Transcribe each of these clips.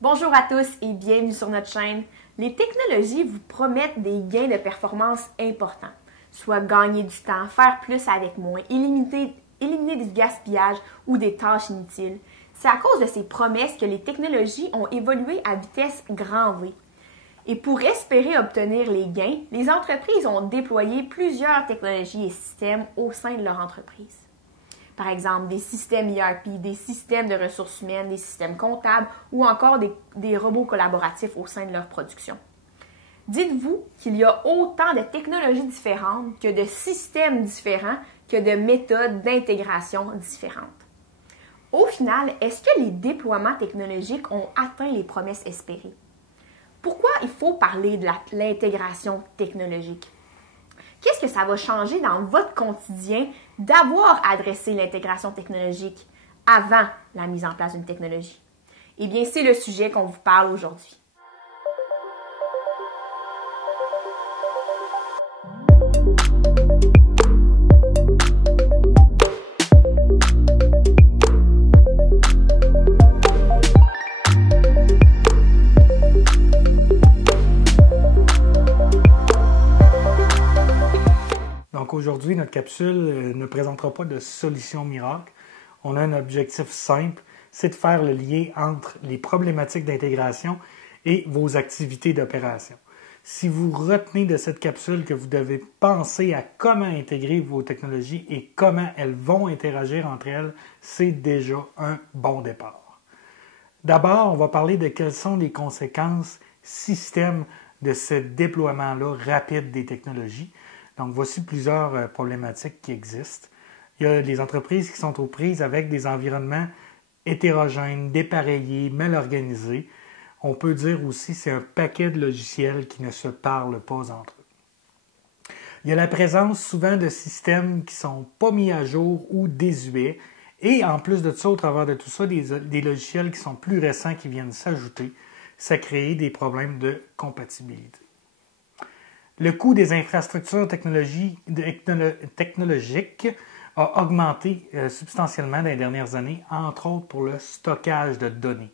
Bonjour à tous et bienvenue sur notre chaîne. Les technologies vous promettent des gains de performance importants, soit gagner du temps, faire plus avec moins, éliminer du gaspillage ou des tâches inutiles. C'est à cause de ces promesses que les technologies ont évolué à vitesse grand V. Et pour espérer obtenir les gains, les entreprises ont déployé plusieurs technologies et systèmes au sein de leur entreprise. Par exemple, des systèmes ERP, des systèmes de ressources humaines, des systèmes comptables ou encore des robots collaboratifs au sein de leur production. Dites-vous qu'il y a autant de technologies différentes que de systèmes différents que de méthodes d'intégration différentes. Au final, est-ce que les déploiements technologiques ont atteint les promesses espérées? Pourquoi il faut parler de l'intégration technologique? Qu'est-ce que ça va changer dans votre quotidien d'avoir adressé l'intégration technologique avant la mise en place d'une technologie? Eh bien, c'est le sujet qu'on vous parle aujourd'hui. Donc aujourd'hui, notre capsule ne présentera pas de solution miracle. On a un objectif simple, c'est de faire le lien entre les problématiques d'intégration et vos activités d'opération. Si vous retenez de cette capsule que vous devez penser à comment intégrer vos technologies et comment elles vont interagir entre elles, c'est déjà un bon départ. D'abord, on va parler de quelles sont les conséquences système de ce déploiement-là rapide des technologies. Donc, voici plusieurs problématiques qui existent. Il y a les entreprises qui sont aux prises avec des environnements hétérogènes, dépareillés, mal organisés. On peut dire aussi que c'est un paquet de logiciels qui ne se parlent pas entre eux. Il y a la présence souvent de systèmes qui ne sont pas mis à jour ou désuets. Et en plus de ça, au travers de tout ça, des logiciels qui sont plus récents qui viennent s'ajouter. Ça crée des problèmes de compatibilité. Le coût des infrastructures technologiques a augmenté substantiellement dans les dernières années, entre autres pour le stockage de données.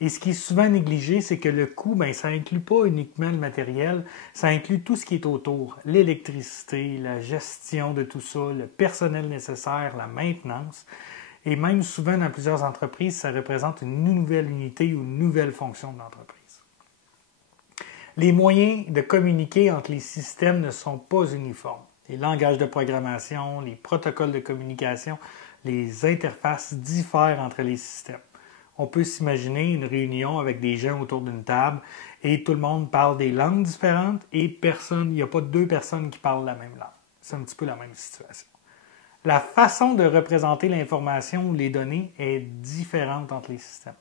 Et ce qui est souvent négligé, c'est que le coût, ça n'inclut pas uniquement le matériel, ça inclut tout ce qui est autour, l'électricité, la gestion de tout ça, le personnel nécessaire, la maintenance. Et même souvent dans plusieurs entreprises, ça représente une nouvelle unité ou une nouvelle fonction de l'entreprise. Les moyens de communiquer entre les systèmes ne sont pas uniformes. Les langages de programmation, les protocoles de communication, les interfaces diffèrent entre les systèmes. On peut s'imaginer une réunion avec des gens autour d'une table et tout le monde parle des langues différentes et il n'y a pas deux personnes qui parlent la même langue. C'est un petit peu la même situation. La façon de représenter l'information ou les données est différente entre les systèmes.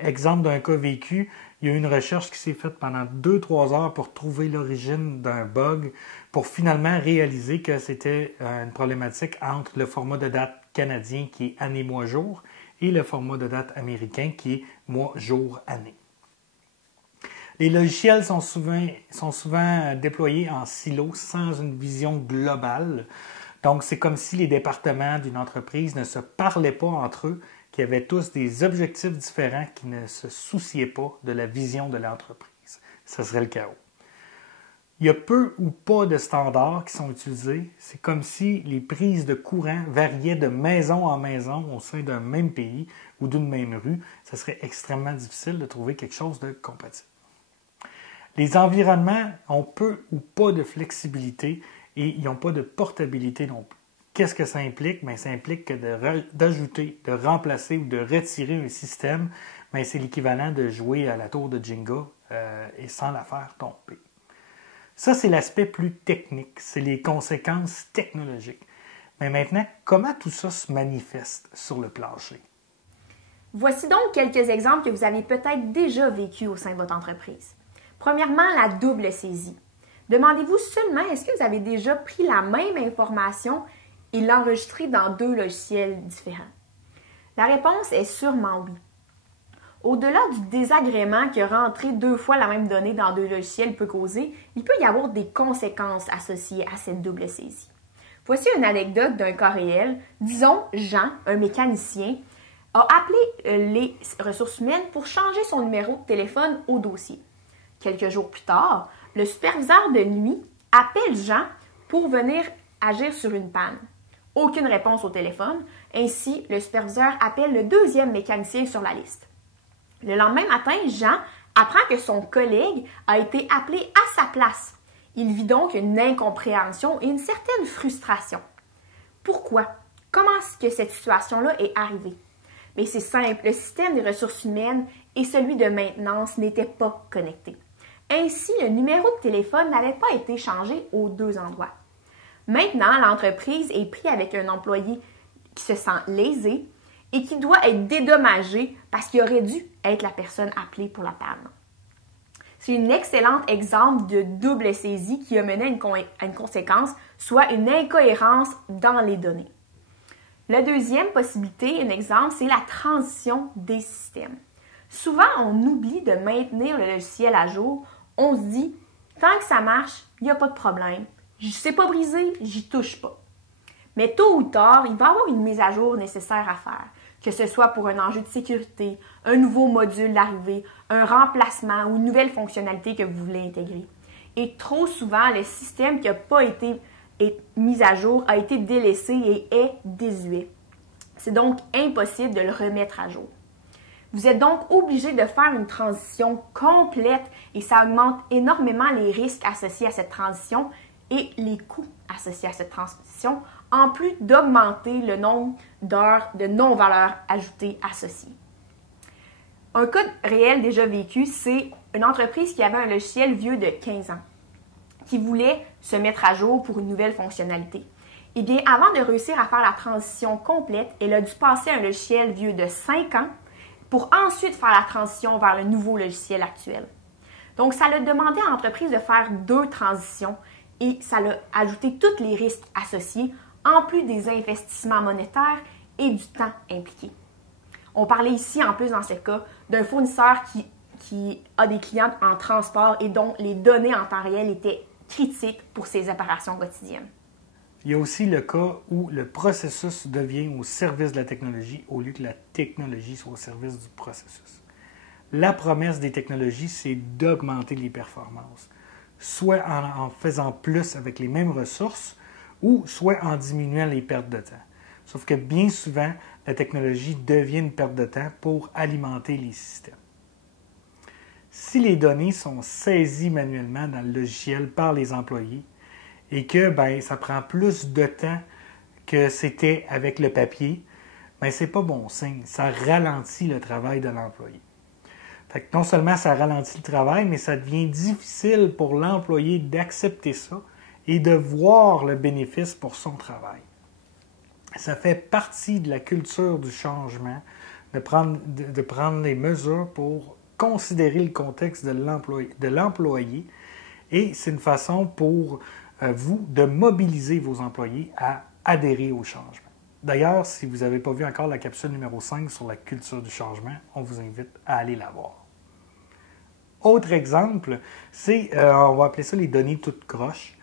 Exemple d'un cas vécu, il y a eu une recherche qui s'est faite pendant 2-3 heures pour trouver l'origine d'un bug, pour finalement réaliser que c'était une problématique entre le format de date canadien qui est année-mois-jour et le format de date américain qui est mois-jour-année. Les logiciels sont souvent déployés en silos sans une vision globale. Donc, c'est comme si les départements d'une entreprise ne se parlaient pas entre eux, qui avaient tous des objectifs différents, qui ne se souciaient pas de la vision de l'entreprise. Ce serait le chaos. Il y a peu ou pas de standards qui sont utilisés. C'est comme si les prises de courant variaient de maison en maison au sein d'un même pays ou d'une même rue. Ce serait extrêmement difficile de trouver quelque chose de compatible. Les environnements ont peu ou pas de flexibilité et ils n'ont pas de portabilité non plus. Qu'est-ce que ça implique? Ça implique que d'ajouter, de remplacer ou de retirer un système, c'est l'équivalent de jouer à la tour de Jenga et sans la faire tomber. Ça, c'est l'aspect plus technique, c'est les conséquences technologiques. Mais maintenant, comment tout ça se manifeste sur le plancher? Voici donc quelques exemples que vous avez peut-être déjà vécus au sein de votre entreprise. Premièrement, la double saisie. Demandez-vous seulement, est-ce que vous avez déjà pris la même information et l'enregistré dans deux logiciels différents? La réponse est sûrement oui. Au-delà du désagrément que rentrer 2 fois la même donnée dans 2 logiciels peut causer, il peut y avoir des conséquences associées à cette double saisie. Voici une anecdote d'un cas réel. Disons, Jean, un mécanicien, a appelé les ressources humaines pour changer son numéro de téléphone au dossier. Quelques jours plus tard, le superviseur de nuit appelle Jean pour venir agir sur une panne. Aucune réponse au téléphone. Ainsi, le superviseur appelle le deuxième mécanicien sur la liste. Le lendemain matin, Jean apprend que son collègue a été appelé à sa place. Il vit donc une incompréhension et une certaine frustration. Pourquoi? Comment est-ce que cette situation-là est arrivée? Mais c'est simple, le système des ressources humaines et celui de maintenance n'étaient pas connectés. Ainsi, le numéro de téléphone n'avait pas été changé aux deux endroits. Maintenant, l'entreprise est prise avec un employé qui se sent lésé et qui doit être dédommagé parce qu'il aurait dû être la personne appelée pour la panne. C'est un excellent exemple de double saisie qui a mené à une conséquence, soit une incohérence dans les données. La deuxième possibilité, un exemple, c'est la transition des systèmes. Souvent, on oublie de maintenir le logiciel à jour. On se dit, tant que ça marche, il n'y a pas de problème. C'est pas brisé, j'y touche pas. Mais tôt ou tard, il va y avoir une mise à jour nécessaire à faire, que ce soit pour un enjeu de sécurité, un nouveau module d'arrivée, un remplacement ou une nouvelle fonctionnalité que vous voulez intégrer. Et trop souvent, le système qui n'a pas été mis à jour a été délaissé et est désuet. C'est donc impossible de le remettre à jour. Vous êtes donc obligé de faire une transition complète et ça augmente énormément les risques associés à cette transition et les coûts associés à cette transition, en plus d'augmenter le nombre d'heures de non-valeur ajoutée associées. Un cas réel déjà vécu, c'est une entreprise qui avait un logiciel vieux de 15 ans, qui voulait se mettre à jour pour une nouvelle fonctionnalité. Eh bien, avant de réussir à faire la transition complète, elle a dû passer à un logiciel vieux de 5 ans pour ensuite faire la transition vers le nouveau logiciel actuel. Donc, ça a demandé à l'entreprise de faire 2 transitions et ça a ajouté tous les risques associés, en plus des investissements monétaires et du temps impliqué. On parlait ici, en plus dans ce cas, d'un fournisseur qui a des clients en transport et dont les données en temps réel étaient critiques pour ses opérations quotidiennes. Il y a aussi le cas où le processus devient au service de la technologie au lieu que la technologie soit au service du processus. La promesse des technologies, c'est d'augmenter les performances, soit en faisant plus avec les mêmes ressources ou soit en diminuant les pertes de temps. Sauf que bien souvent, la technologie devient une perte de temps pour alimenter les systèmes. Si les données sont saisies manuellement dans le logiciel par les employés et que ça prend plus de temps que c'était avec le papier, ce n'est pas bon signe. Ça ralentit le travail de l'employé. Fait que non seulement ça ralentit le travail, mais ça devient difficile pour l'employé d'accepter ça et de voir le bénéfice pour son travail. Ça fait partie de la culture du changement, de prendre les mesures pour considérer le contexte de l'employé et c'est une façon pour vous de mobiliser vos employés à adhérer au changement. D'ailleurs, si vous n'avez pas vu encore la capsule numéro 5 sur la culture du changement, on vous invite à aller la voir. Autre exemple, c'est, on va appeler ça les données toutes croches.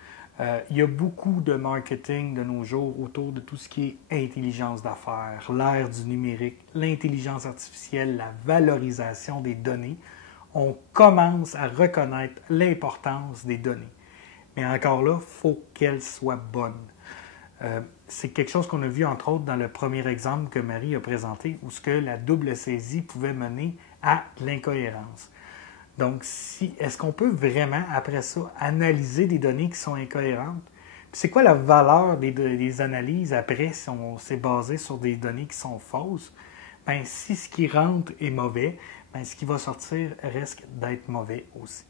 Il y a beaucoup de marketing de nos jours autour de tout ce qui est intelligence d'affaires, l'ère du numérique, l'intelligence artificielle, la valorisation des données. On commence à reconnaître l'importance des données. Mais encore là, il faut qu'elles soient bonnes. C'est quelque chose qu'on a vu entre autres dans le premier exemple que Marie a présenté, où ce que la double saisie pouvait mener à l'incohérence. Donc, est-ce qu'on peut vraiment, après ça, analyser des données qui sont incohérentes? Puis c'est quoi la valeur des analyses après si on s'est basé sur des données qui sont fausses? Si ce qui rentre est mauvais, ce qui va sortir risque d'être mauvais aussi.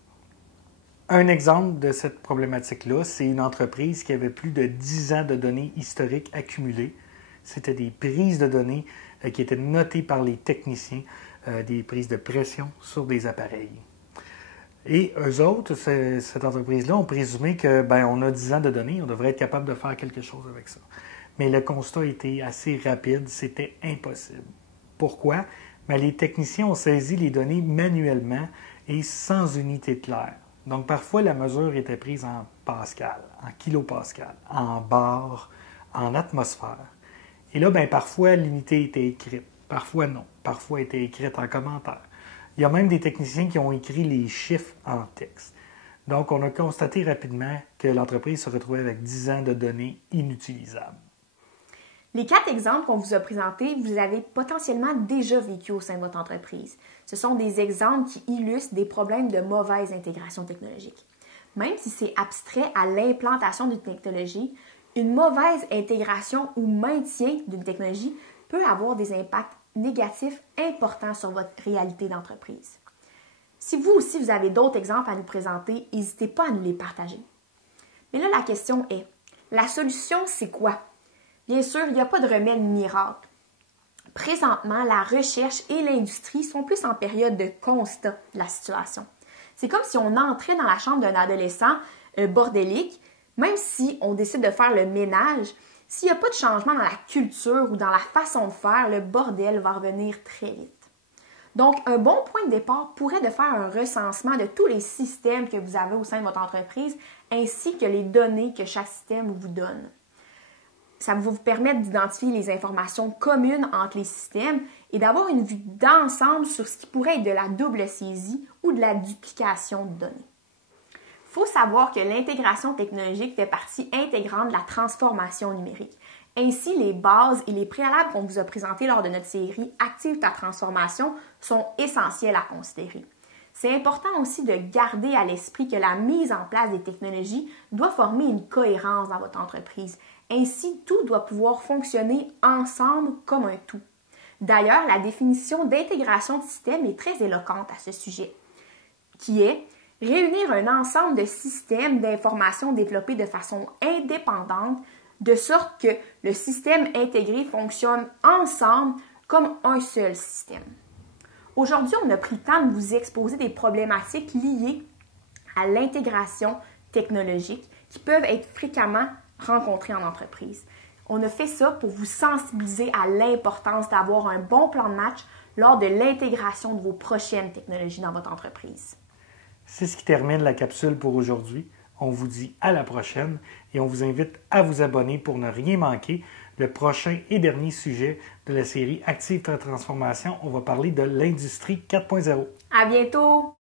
Un exemple de cette problématique-là, c'est une entreprise qui avait plus de 10 ans de données historiques accumulées. C'était des prises de données qui étaient notées par les techniciens, des prises de pression sur des appareils. Et eux autres, cette entreprise-là, ont présumé que on a 10 ans de données, on devrait être capable de faire quelque chose avec ça. Mais le constat était assez rapide, c'était impossible. Pourquoi? Les techniciens ont saisi les données manuellement et sans unité claire. Donc parfois, la mesure était prise en pascal, en kilopascal, en bar, en atmosphère. Et là, parfois, l'unité était écrite. Parfois non. Parfois étaient écrites en commentaire. Il y a même des techniciens qui ont écrit les chiffres en texte. Donc, on a constaté rapidement que l'entreprise se retrouvait avec 10 ans de données inutilisables. Les 4 exemples qu'on vous a présentés, vous avez potentiellement déjà vécu au sein de votre entreprise. Ce sont des exemples qui illustrent des problèmes de mauvaise intégration technologique. Même si c'est abstrait à l'implantation d'une technologie, une mauvaise intégration ou maintien d'une technologie peut avoir des impacts négatifs importants sur votre réalité d'entreprise. Si vous aussi vous avez d'autres exemples à nous présenter, n'hésitez pas à nous les partager. Mais là, la question est, la solution, c'est quoi? Bien sûr, il n'y a pas de remède miracle. Présentement, la recherche et l'industrie sont plus en période de constat de la situation. C'est comme si on entrait dans la chambre d'un adolescent bordélique, même si on décide de faire le ménage, s'il n'y a pas de changement dans la culture ou dans la façon de faire, le bordel va revenir très vite. Donc, un bon point de départ pourrait de faire un recensement de tous les systèmes que vous avez au sein de votre entreprise, ainsi que les données que chaque système vous donne. Ça va vous permettre d'identifier les informations communes entre les systèmes et d'avoir une vue d'ensemble sur ce qui pourrait être de la double saisie ou de la duplication de données. Il faut savoir que l'intégration technologique fait partie intégrante de la transformation numérique. Ainsi, les bases et les préalables qu'on vous a présentés lors de notre série Active ta transformation sont essentiels à considérer. C'est important aussi de garder à l'esprit que la mise en place des technologies doit former une cohérence dans votre entreprise. Ainsi, tout doit pouvoir fonctionner ensemble comme un tout. D'ailleurs, la définition d'intégration de système est très éloquente à ce sujet, qui est réunir un ensemble de systèmes d'information développés de façon indépendante, de sorte que le système intégré fonctionne ensemble comme un seul système. Aujourd'hui, on a pris le temps de vous exposer des problématiques liées à l'intégration technologique qui peuvent être fréquemment rencontrées en entreprise. On a fait ça pour vous sensibiliser à l'importance d'avoir un bon plan de match lors de l'intégration de vos prochaines technologies dans votre entreprise. C'est ce qui termine la capsule pour aujourd'hui. On vous dit à la prochaine et on vous invite à vous abonner pour ne rien manquer. Le prochain et dernier sujet de la série Active ta transformation, on va parler de l'industrie 4.0. À bientôt!